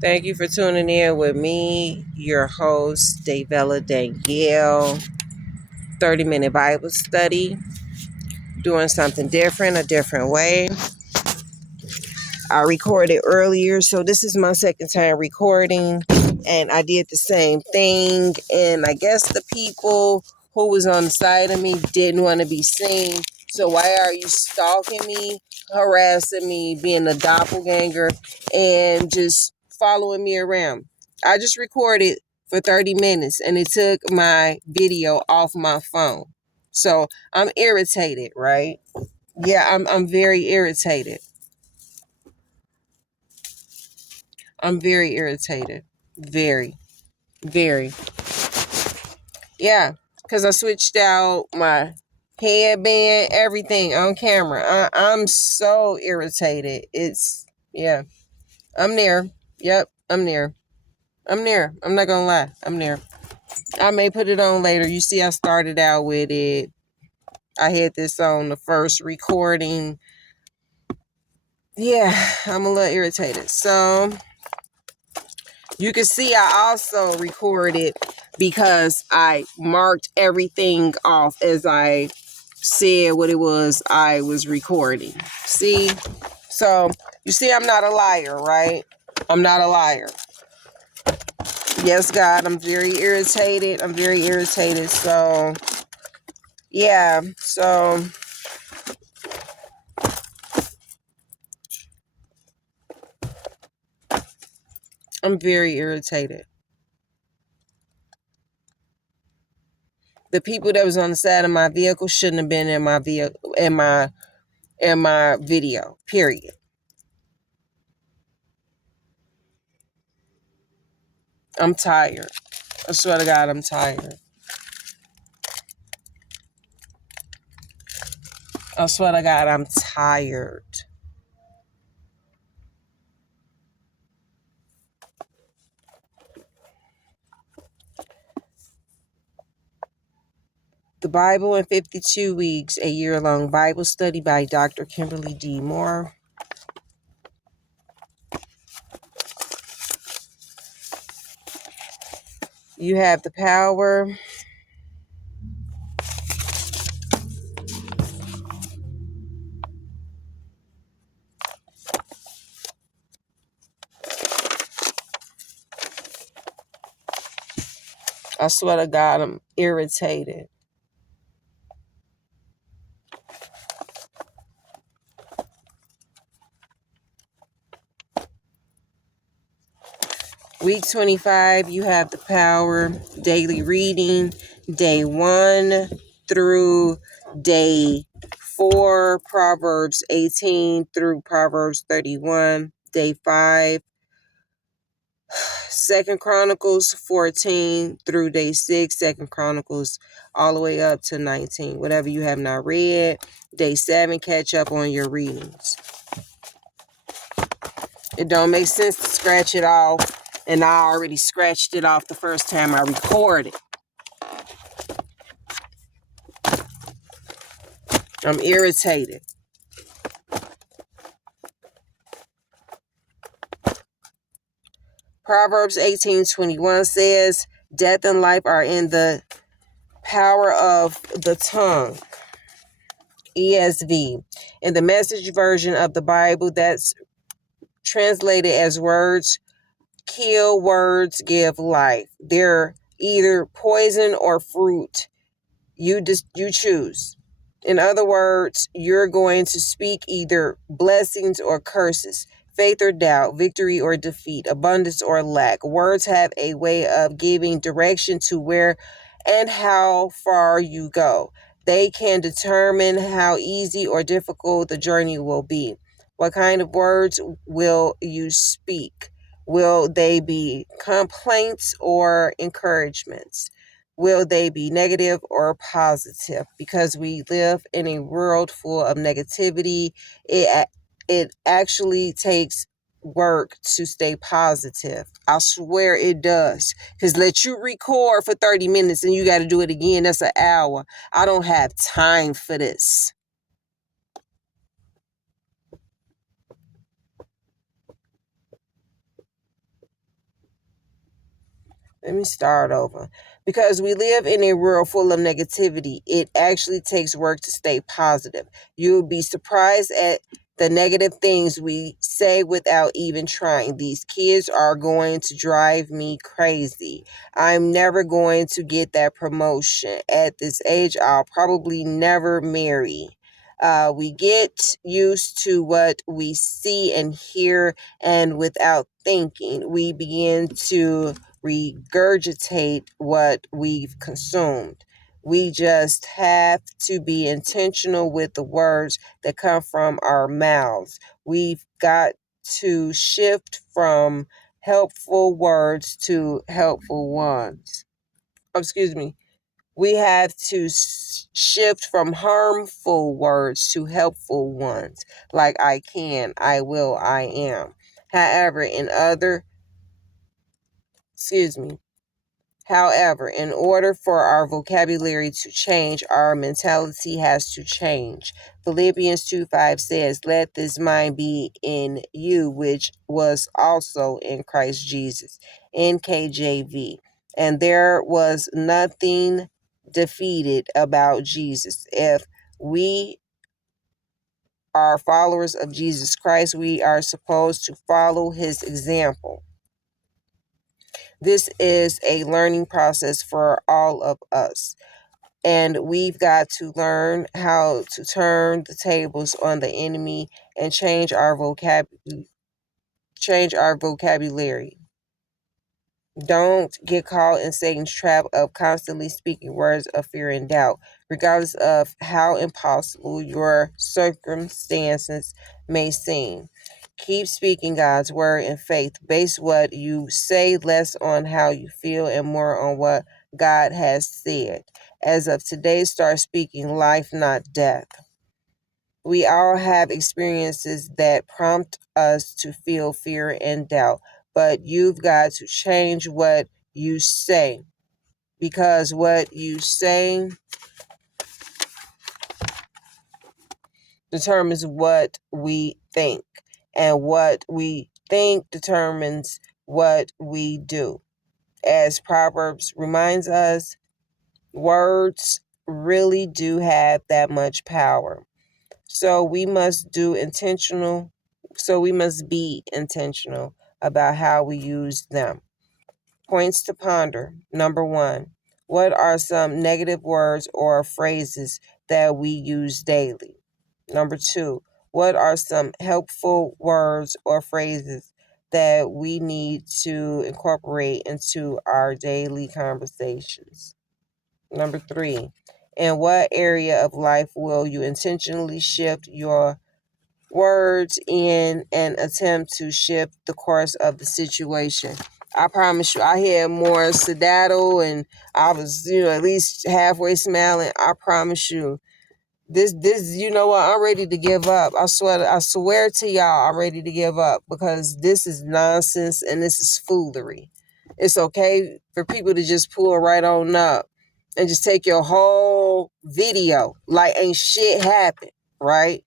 Thank you for tuning in with me, your host, Davella Danielle. 30-minute Bible study, doing something different, a different way. I recorded earlier, so this is my second time recording, and I did the same thing. And I guess the people who was on the side of me didn't want to be seen. So why are you stalking me, harassing me, being a doppelganger, and just following me around? I just recorded for 30 minutes, and it took my video off my phone. So I'm irritated, right? Yeah, I'm very irritated. I'm very irritated. Very, very. Yeah, because I switched out my headband, everything on camera. I'm so irritated. Yeah, I'm there. Yep, I'm there. I'm there. I'm not going to lie. I'm there. I may put it on later. You see, I started out with it. I had this on the first recording. Yeah, I'm a little irritated. So you can see I also recorded because I marked everything off as I said what it was I was recording. See? So you see I'm not a liar, right? I'm not a liar. Yes, God, I'm very irritated. I'm very irritated. So, yeah. So, I'm very irritated. The people that was on the side of my vehicle shouldn't have been in my vehicle, in my video, period. I'm tired. I swear to God, I'm tired. I swear to God, I'm tired. The Bible in 52 Weeks, a year-long Bible study by Dr. Kimberly D Moore. You have the power. I swear to God, I'm irritated. Week 25, you have the power. Daily reading, day 1 through day 4, Proverbs 18 through Proverbs 31. Day 5, 2nd Chronicles 14 through day 6, 2nd Chronicles all the way up to 19. Whatever you have not read, day 7, catch up on your readings. It don't make sense to scratch it off, and I already scratched it off the first time I recorded. I'm irritated. Proverbs 18:21 says, death and life are in the power of the tongue. ESV. In the Message version of the Bible, that's translated as words kill, words give life. They're either poison or fruit. You choose. In other words, you're going to speak either blessings or curses, faith or doubt, victory or defeat, abundance or lack. Words have a way of giving direction to where and how far you go. They can determine how easy or difficult the journey will be. What kind of words will you speak? Will they be complaints or encouragements? Will they be negative or positive? Because we live in a world full of negativity, it actually takes work to stay positive. I swear it does. Because let you record for 30 minutes and you got to do it again. That's an hour. I don't have time for this. Let me start over. Because we live in a world full of negativity, it actually takes work to stay positive. You'll be surprised at the negative things we say without even trying. These kids are going to drive me crazy. I'm never going to get that promotion. At this age, I'll probably never marry. We get used to what we see and hear, and without thinking, we begin to regurgitate what we've consumed. We just have to be intentional with the words that come from our mouths. We've got to shift from helpful words to helpful ones. Excuse me. We have to shift from harmful words to helpful ones, like I can, I will, I am. However, excuse me. However, in order for our vocabulary to change, our mentality has to change. Philippians 2:5 says, "Let this mind be in you, which was also in Christ Jesus," NKJV. And there was nothing defeated about Jesus. If we are followers of Jesus Christ, we are supposed to follow his example. This is a learning process for all of us. And we've got to learn how to turn the tables on the enemy and change our vocabulary. Don't get caught in Satan's trap of constantly speaking words of fear and doubt, regardless of how impossible your circumstances may seem. Keep speaking God's word in faith. Base what you say less on how you feel and more on what God has said. As of today, start speaking life, not death. We all have experiences that prompt us to feel fear and doubt, but you've got to change what you say, because what you say determines what we think, and what we think determines what we do. As Proverbs reminds us, words really do have that much power. So we must be intentional about how we use them. Points to ponder. Number 1, what are some negative words or phrases that we use daily? Number 2, what are some helpful words or phrases that we need to incorporate into our daily conversations? Number 3, in what area of life will you intentionally shift your words in an attempt to shift the course of the situation? I promise you, I had more skedaddle and I was, at least halfway smiling. I promise you, this, you know what? I'm ready to give up. I swear to y'all, I'm ready to give up, because this is nonsense and this is foolery. It's okay for people to just pull right on up and just take your whole video like ain't shit happened, right?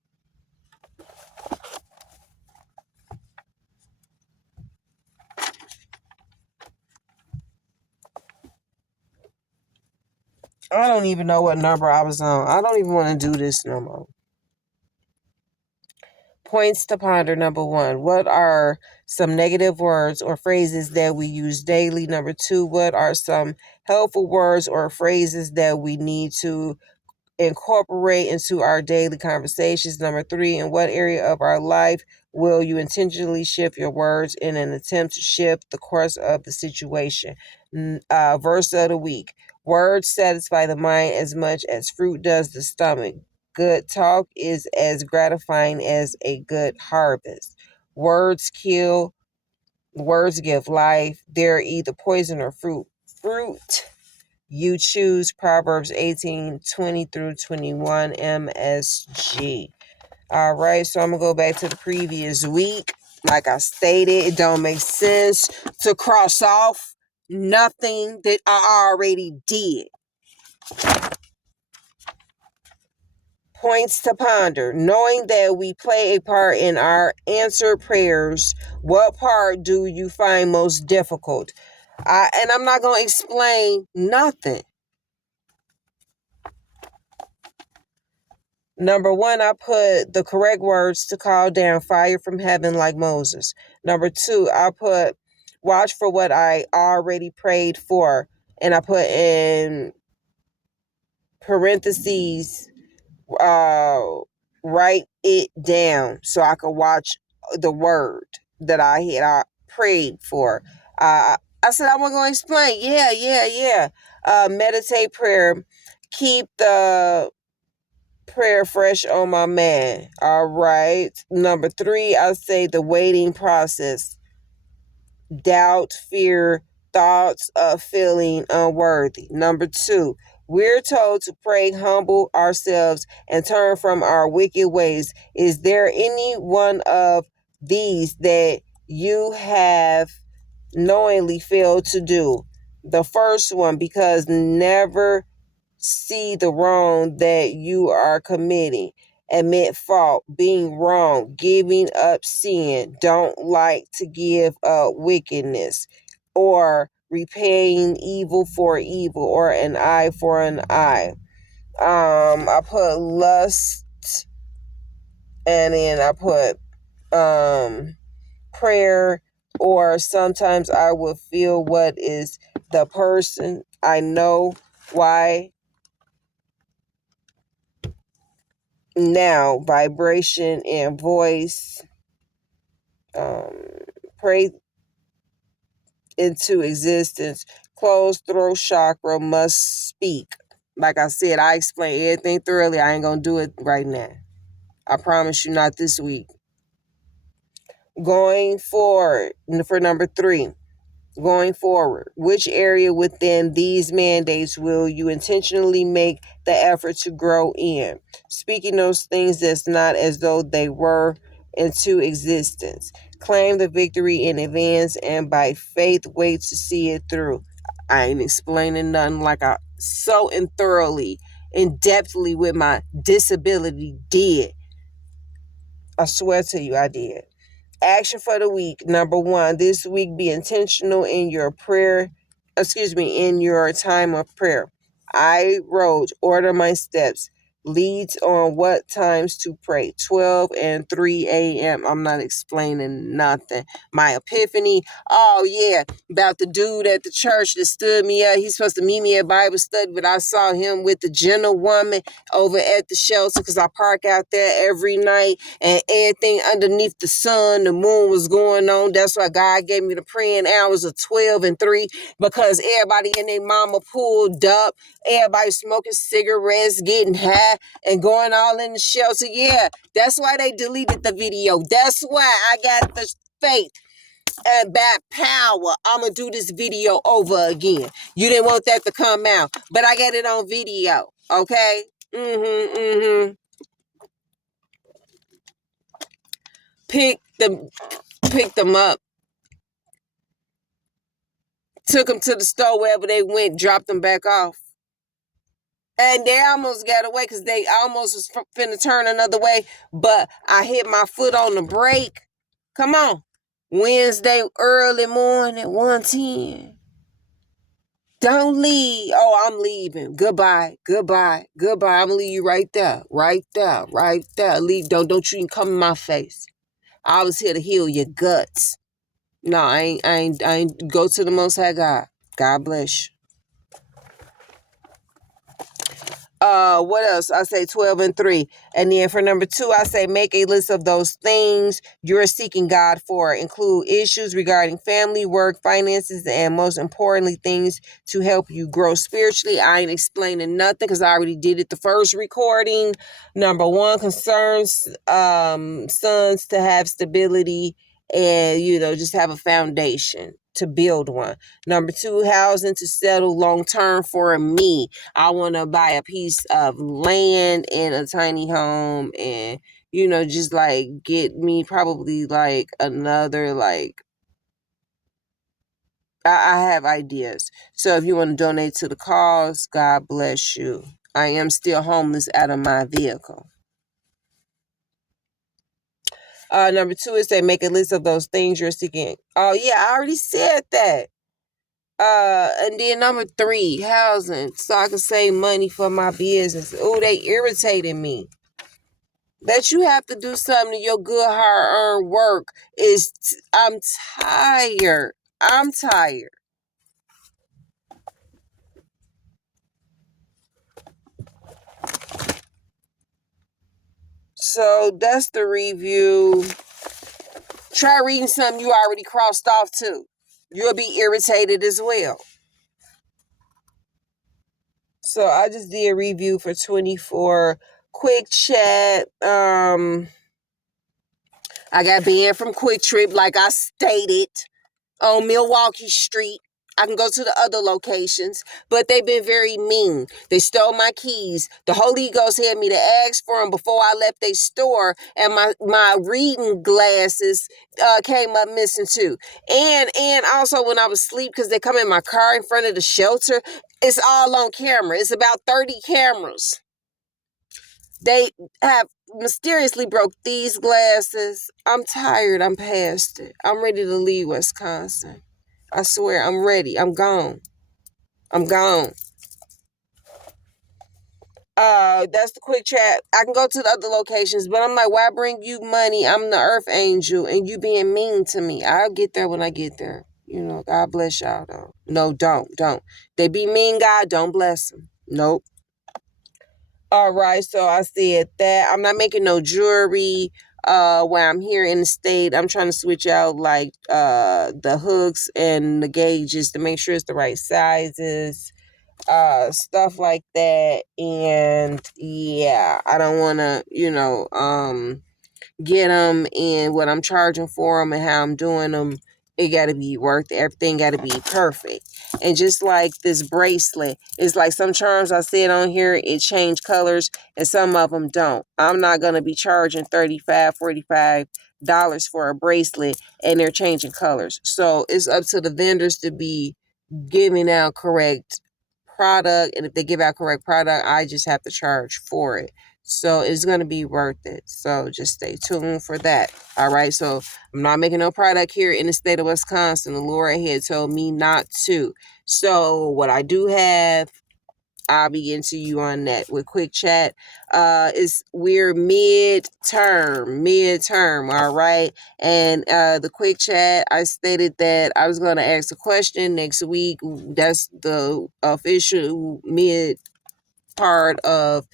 I don't even know what number I was on. I don't even want to do this no more. Points to ponder. Number 1, what are some negative words or phrases that we use daily? Number 2, what are some helpful words or phrases that we need to incorporate into our daily conversations? Number 3, in what area of our life will you intentionally shift your words in an attempt to shift the course of the situation? Verse of the week. Words satisfy the mind as much as fruit does the stomach. Good talk is as gratifying as a good harvest. Words kill, words give life. They're either poison or fruit. Fruit you choose. Proverbs 18:20-21 MSG. All right, so I'm going to go back to the previous week. Like I stated, it don't make sense to cross off nothing that I already did. Points to ponder. Knowing that we play a part in our answered prayers, what part do you find most difficult? And I'm not going to explain nothing. Number one, I put the correct words to call down fire from heaven like Moses. Number two, I put watch for what I already prayed for. And I put in parentheses, uh, write it down so I could watch the word that I prayed for. I said I wasn't going to explain. Yeah. Meditate prayer. Keep the prayer fresh on my man. All right. Number three, I say the waiting process. Doubt, fear, thoughts of feeling unworthy. Number two, we're told to pray, humble ourselves, and turn from our wicked ways. Is there any one of these that you have knowingly failed to do? The first one, because never see the wrong that you are committing. Admit fault, being wrong, giving up sin, don't like to give up wickedness, or repaying evil for evil, or an eye for an eye. I put lust, and then I put prayer, or sometimes I will feel what is the person. I know why now, vibration and voice, pray into existence. Closed throat chakra must speak. Like I said, I explained everything thoroughly. I ain't gonna do it right now. I promise you, not this week. Going forward, for number three, going forward, which area within these mandates will you intentionally make the effort to grow in? Speaking those things that's not as though they were into existence. Claim the victory in advance and by faith wait to see it through. I ain't explaining nothing like I so and thoroughly, in depthly with my disability did. I swear to you, I did. Action for the week. Number one, this week be intentional in your in your time of prayer. I wrote, order my steps. Leads on what times to pray. 12 and 3 a.m. I'm not explaining nothing. My epiphany. Oh, yeah. About the dude at the church that stood me up. He's supposed to meet me at Bible study, but I saw him with the gentlewoman over at the shelter because I park out there every night, and everything underneath the sun, the moon was going on. That's why God gave me the praying hours of 12 and 3, because everybody and their mama pulled up. Everybody smoking cigarettes, getting high, and going all in the shelter. Yeah, that's why they deleted the video. That's why I got the faith and that power. I'm going to do this video over again. You didn't want that to come out, but I got it on video. Okay? Picked them up, took them to the store wherever they went, dropped them back off. And they almost got away because they almost was finna turn another way, but I hit my foot on the brake. Come on. Wednesday early morning, 1:10. Don't leave. Oh, I'm leaving. Goodbye. I'm gonna leave you right there. Leave. Don't you even come in my face. I was here to heal your guts. No, I ain't go to the Most High God. God bless you. What else? I say 12 and 3. And then for number 2, I say make a list of those things you're seeking God for. Include issues regarding family, work, finances, and most importantly, things to help you grow spiritually. I ain't explaining nothing because I already did it the first recording. Number 1, concerns sons to have stability and, just have a foundation to build one. Number 2, housing to settle long term for me. I want to buy a piece of land and a tiny home and, just like get me probably like another, like, I have ideas. So if you want to donate to the cause, God bless you. I am still homeless out of my vehicle. Number 2 is say make a list of those things you're seeking. Oh, yeah, I already said that. And then number 3, housing, so I can save money for my business. Oh, they irritated me. That you have to do something to your good hard-earned work is, I'm tired. I'm tired. So that's the review. Try reading something you already crossed off too. You'll be irritated as well. So I just did a review for 24. Quick chat. I got banned from Quick Trip, like I stated, on Milwaukee Street. I can go to the other locations, but they've been very mean. They stole my keys. The Holy Ghost had me to ask for them before I left their store, and my reading glasses came up missing too. And also when I was asleep, because they come in my car in front of the shelter, it's all on camera. It's about 30 cameras. They have mysteriously broke these glasses. I'm tired. I'm past it. I'm ready to leave Wisconsin. I swear, I'm ready. I'm gone. I'm gone. That's the quick chat. I can go to the other locations, but I'm like, why bring you money? I'm the earth angel, and you being mean to me. I'll get there when I get there. God bless y'all, though. No, don't. They be mean, God, don't bless them. Nope. All right, so I said that I'm not making no jewelry while I'm here in the state. I'm trying to switch out like the hooks and the gauges to make sure it's the right sizes, stuff like that. And yeah, I don't want to, get them, and what I'm charging for them and how I'm doing them. It got to be worth it. Everything got to be perfect. And just like this bracelet, it's like some charms I said on here, it changed colors and some of them don't. I'm not going to be charging $35, $45 for a bracelet and they're changing colors. So it's up to the vendors to be giving out correct product. And if they give out correct product, I just have to charge for it. So it's going to be worth it. So just stay tuned for that. All right. So I'm not making no product here in the state of Wisconsin. The Lord had told me not to. So what I do have, I'll be getting to you on that with quick chat. We're midterm. All right. And the quick chat, I stated that I was going to ask a question next week. That's the official mid part of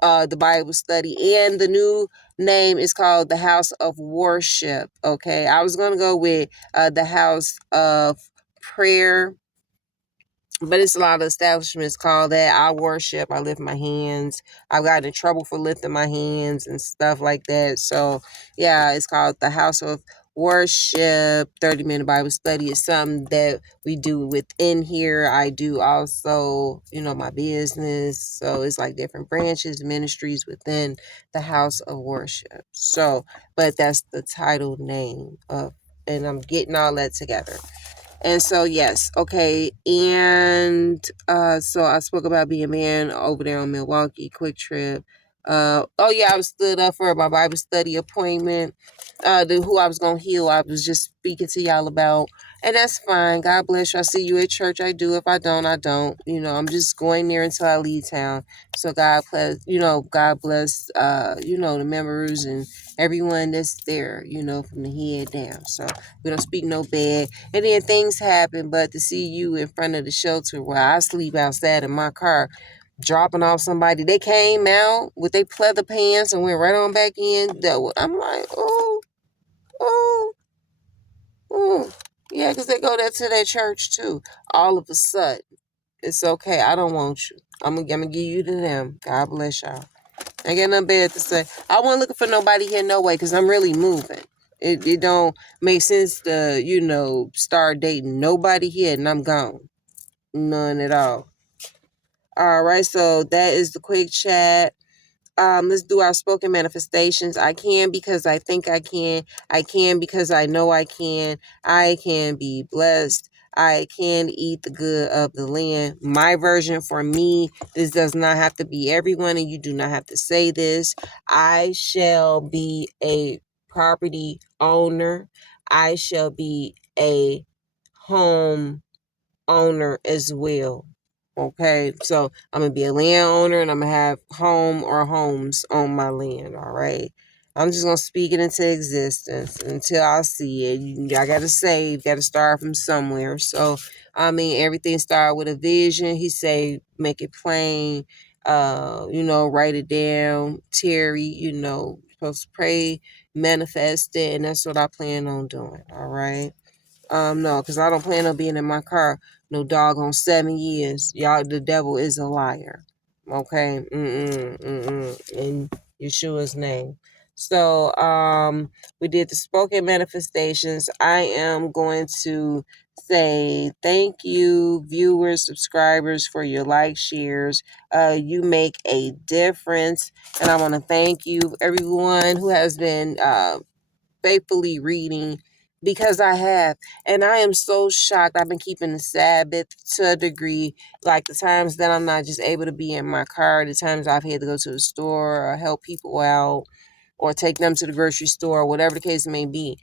the Bible study, and the new name is called the House of Worship. Okay, I was gonna go with the House of Prayer, but it's a lot of establishments called that. I worship. I lift my hands. I've gotten in trouble for lifting my hands and stuff like that. So yeah, it's called the House of Worship. 30-minute Bible study is something that we do within here. I do also, my business. So it's like different branches, ministries within the House of Worship. So, but that's the title name of, and I'm getting all that together. And so, yes, okay. And so I spoke about being a man over there on Milwaukee, Quick Trip. Oh, yeah, I was stood up for my Bible study appointment. Who I was going to heal, I was just speaking to y'all about. And that's fine. God bless you. I see you at church. I do. If I don't, I don't. I'm just going there until I leave town. So God bless, the members and everyone that's there, from the head down. So we don't speak no bad. And then things happen, but to see you in front of the shelter where I sleep outside in my car, dropping off somebody, they came out with their pleather pants and went right on back in. I'm like, oh, yeah, because they go there to their church too. All of a sudden, it's okay. I don't want you. I'm gonna give you to them. God bless y'all. I got nothing bad to say. I wasn't looking for nobody here no way because I'm really moving. It don't make sense to, start dating nobody here and I'm gone. None at all. All right, so that is the quick chat. Let's do our spoken manifestations. I can because I think I can. I can because I know I can. I can be blessed. I can eat the good of the land. My version for me, this does not have to be everyone, and you do not have to say this. I shall be a property owner. I shall be a home owner as well. Okay, so I'm gonna be a landowner and I'm gonna have home or homes on my land. All right, I'm just gonna speak it into existence until I see it. I gotta save, gotta start from somewhere. So I mean, everything started with a vision. He say, make it plain. Write it down. Terry, supposed to pray, manifest it, and that's what I plan on doing. All right. No, because I don't plan on being in my car no doggone 7 years. Y'all, the devil is a liar. Okay. In Yeshua's name. So, we did the spoken manifestations. I am going to say thank you, viewers, subscribers, for your likes, shares. You make a difference. And I want to thank you, everyone who has been faithfully reading, because I have. And I am so shocked. I've been keeping the Sabbath to a degree. Like the times that I'm not just able to be in my car, the times I've had to go to the store or help people out or take them to the grocery store, whatever the case may be.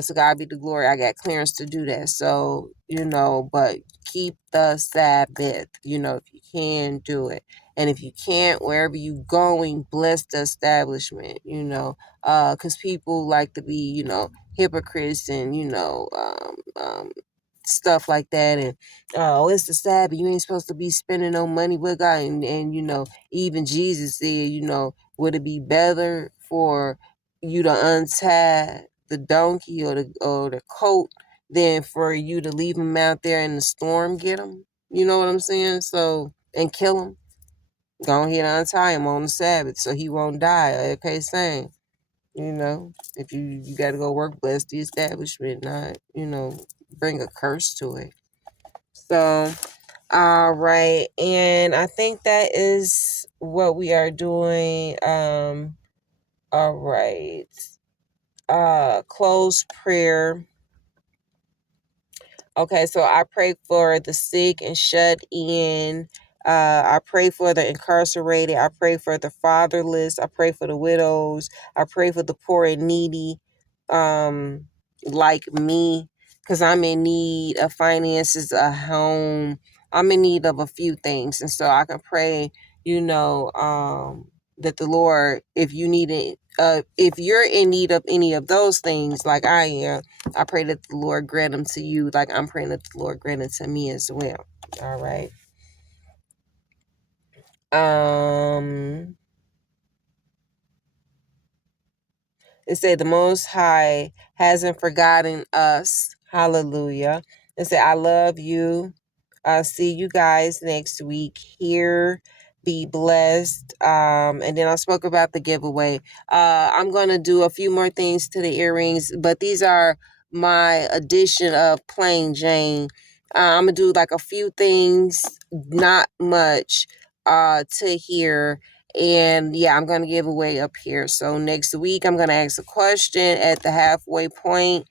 So God be the glory. I got clearance to do that. So, but keep the Sabbath, if you can do it. And if you can't, wherever you going, bless the establishment, because people like to be, hypocrites and, stuff like that. And, it's the Sabbath. You ain't supposed to be spending no money with God. And even Jesus said, would it be better for you to untie the donkey or the coat than for you to leave him out there in the storm, get him? You know what I'm saying? So, and kill him. Go ahead and untie him on the Sabbath so he won't die. Okay, same. If you got to go work, bless the establishment, not, bring a curse to it. So, all right. And I think that is what we are doing. All right. Close prayer. Okay, so I pray for the sick and shut in. I pray for the incarcerated. I pray for the fatherless. I pray for the widows. I pray for the poor and needy, like me, because I'm in need of finances, a home. I'm in need of a few things. And so I can pray, that the Lord, if you need it, if you're in need of any of those things like I am, I pray that the Lord grant them to you, like I'm praying that the Lord grant it to me as well. All right. It said the Most High hasn't forgotten us. Hallelujah. It said, I love you. I'll see you guys next week here. Be blessed. And then I spoke about the giveaway. I'm going to do a few more things to the earrings, but these are my edition of Plain Jane. I'm going to do like a few things, not much, to here. And yeah, I'm going to give away up here. So next week, I'm going to ask a question at the halfway point.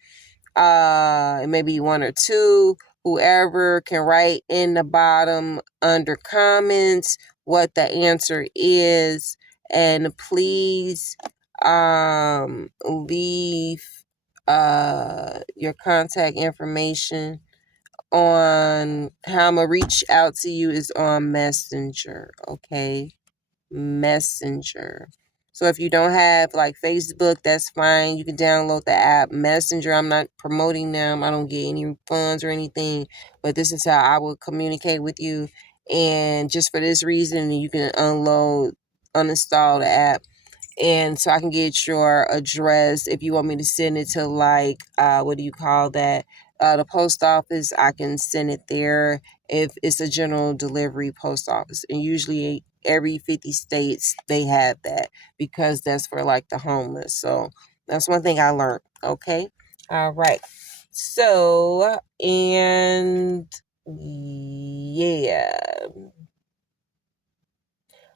Maybe one or two. Whoever can write in the bottom under comments what the answer is. And please leave your contact information on how I'm going to reach out to you is on Messenger. Okay. Messenger. So if you don't have like Facebook, that's fine. You can download the app Messenger. I'm not promoting them. I don't get any funds or anything, but this is how I will communicate with you. And just for this reason, you can uninstall the app. And so I can get your address. If you want me to send it to like, what do you call that? The post office, I can send it there if it's a general delivery post office. And usually every 50 states, they have that because that's for like the homeless. So that's one thing I learned. Okay. All right. So, and yeah.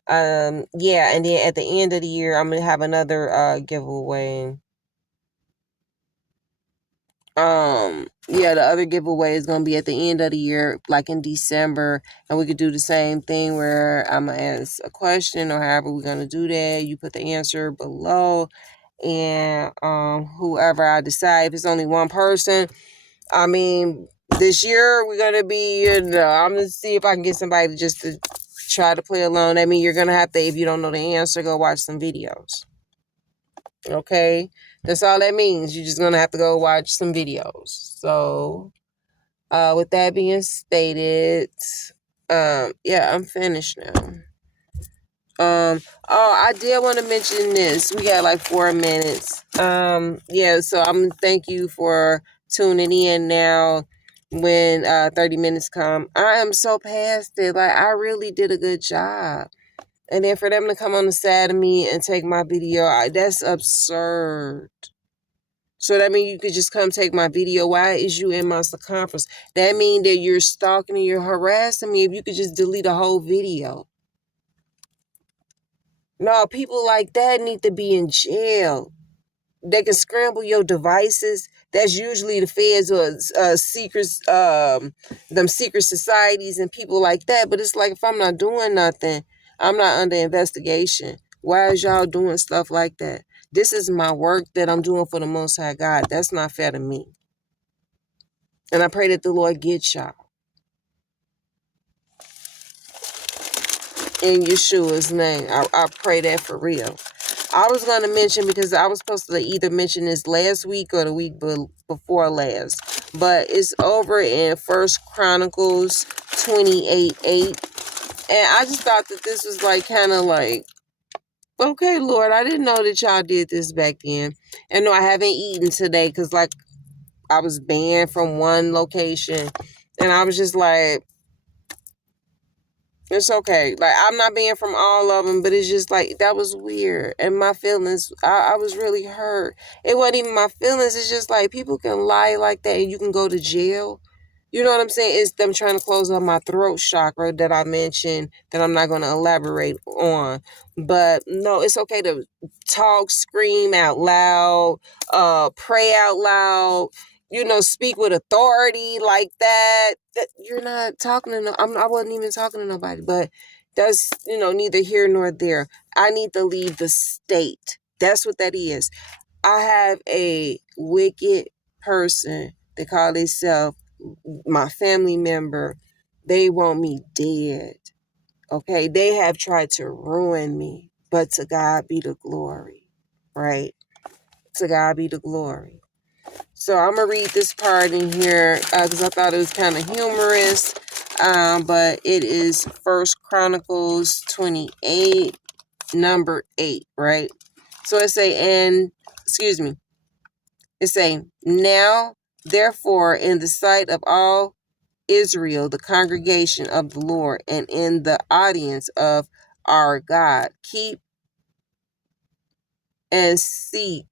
Yeah, and then at the end of the year, I'm gonna have another giveaway. Yeah, the other giveaway is gonna be at the end of the year, like in December, and we could do the same thing where I'm gonna ask a question or however we're gonna do that. You put the answer below, and whoever I decide, if it's only one person, I mean, This year, we're going to be, I'm going to see if I can get somebody just to try to play along. I mean, you're going to have to, if you don't know the answer, go watch some videos. Okay? That's all that means. You're just going to have to go watch some videos. So, with that being stated, yeah, I'm finished now. I did want to mention this. We got like 4 minutes. Yeah, so I'm thank you for tuning in now when 30 minutes come. I am so past it. Like, I really did a good job. And then for them to come on the side of me and take my video, that's absurd. So that means you could just come take my video. Why is you in my circumference? That means that you're stalking and you're harassing me. If you could just delete a whole video. No, people like that need to be in jail. They can scramble your devices. That's usually the feds or secrets, them secret societies and people like that. But it's like, if I'm not doing nothing, I'm not under investigation. Why is y'all doing stuff like that? This is my work that I'm doing for the Most High God. That's not fair to me. And I pray that the Lord gets y'all. In Yeshua's name. I pray that for real. I was going to mention, because I was supposed to either mention this last week or the week before last, but it's over in First Chronicles 28:8, and I just thought that this was like kind of like, okay, Lord, I didn't know that y'all did this back then. And no, I haven't eaten today because like I was banned from one location, and I was just like, it's okay. Like, I'm not being from all of them, but it's just like, that was weird. And my feelings, I was really hurt. It wasn't even my feelings. It's just like, people can lie like that and you can go to jail. You know what I'm saying? It's them trying to close up my throat chakra that I mentioned that I'm not going to elaborate on. But no, it's okay to talk, scream out loud, pray out loud. Speak with authority like that. That you're not talking to I wasn't even talking to nobody, but that's, neither here nor there. I need to leave the state. That's what that is. I have a wicked person. They call themselves my family member. They want me dead. Okay? They have tried to ruin me, but to God be the glory. Right? To God be the glory. So I'm going to read this part in here because I thought it was kind of humorous. But it is First Chronicles 28, number 8, right? So it say, now, therefore, in the sight of all Israel, the congregation of the Lord, and in the audience of our God, keep and seek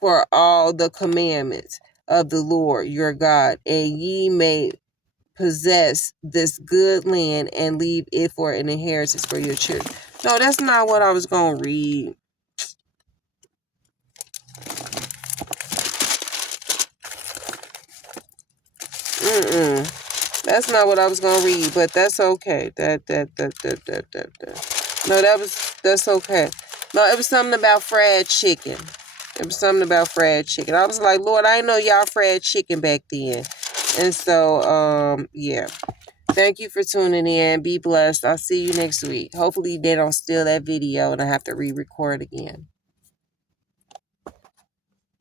for all the commandments of the Lord your God, and ye may possess this good land and leave it for an inheritance for your children. No, that's not what I was going to read. That's not what I was going to read, but that's okay. No, that's okay. No, it was something about fried chicken. It was something about fried chicken. I was like, Lord, I didn't know y'all fried chicken back then. And so, yeah. Thank you for tuning in. Be blessed. I'll see you next week. Hopefully they don't steal that video and I have to re-record again.